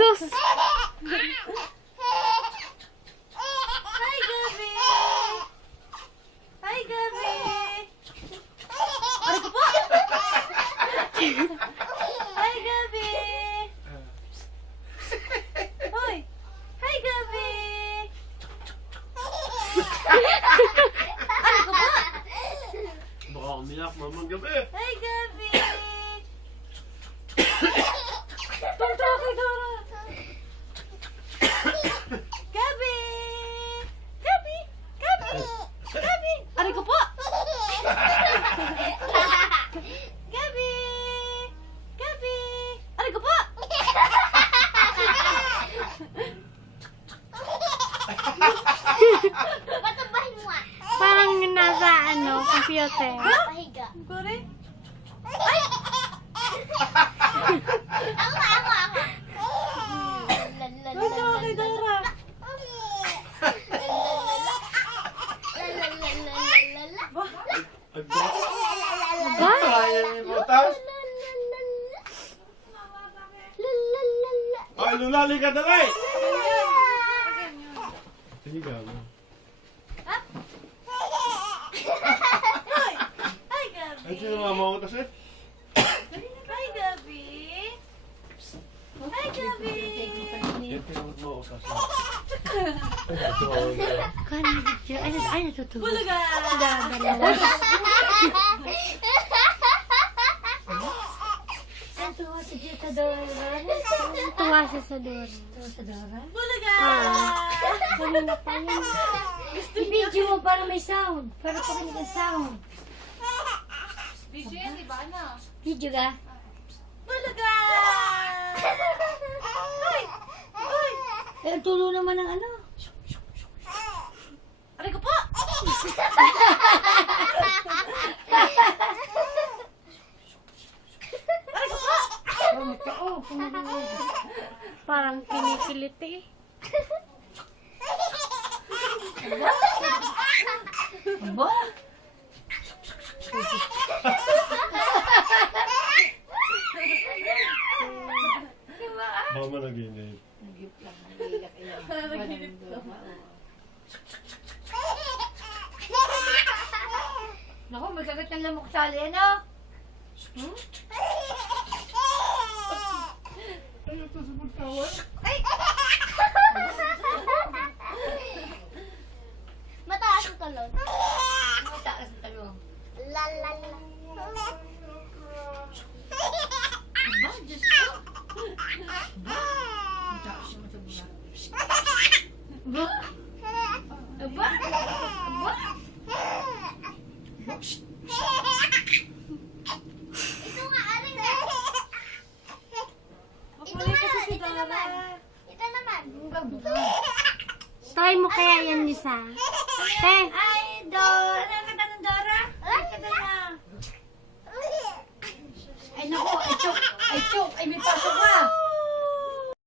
sus! Hi, Gabi! Hi, Gabi! Ano ko po? Hi, Gabi! Hoy! Hi, Gabi! Ano ko po? Baka umiyak, mamang gabi. Hi, Gabi! Tuntua kay Dora! Gabi! Gabi! Gabi! Gabi! Aray ko po! Gabi! Gabi! Aray ko po! Patabahin mo ah. Parang nasa computer. Pahiga. Kore? Ako. Tuntua kay Dora! Ba? Ba? Kaya niyo butas? Ay, lulali ka dalay! Sinigaw mo. Hoy! Hi, Gabi! Ay, sino nga mga utas eh? Hi, Gabi! Hi, Gabi! Yan, tinamot mo utas. Kano video? Ay, natutulog. Bulaga! Tuwa si Tita Dora. Tuwa siya sa Dora. Bulaga! Kanina pa yun. I-video mo para may sound. Para pakinig ang sound. Video yan, di ba na? Video ka? Bulaga! Hoy! Hoy! Eh, ang tulo naman ng ano. Aray ko po! Aray ko po! Parang kinikiliti. Ba? Mama naginip. Nanaginip ko. Naku, may kagat ng lamok sa alin, ano? Ay, ito sa pagkawan. Mataas ang talon. Mataas ang talon. La la la. Aba, Diyos ko. Mataas naman sa bula. Aba? Aba? Aba? Ito nga, aling na. Makulit kasi si Dora. Ito naman. Try mo kaya yan, Lisa. Eh, Ay, Dora. Ano ka ng Dora? Ay, ka na. Ay, naku. Ay, chok. Ay, chok. Ay, may pasok ka.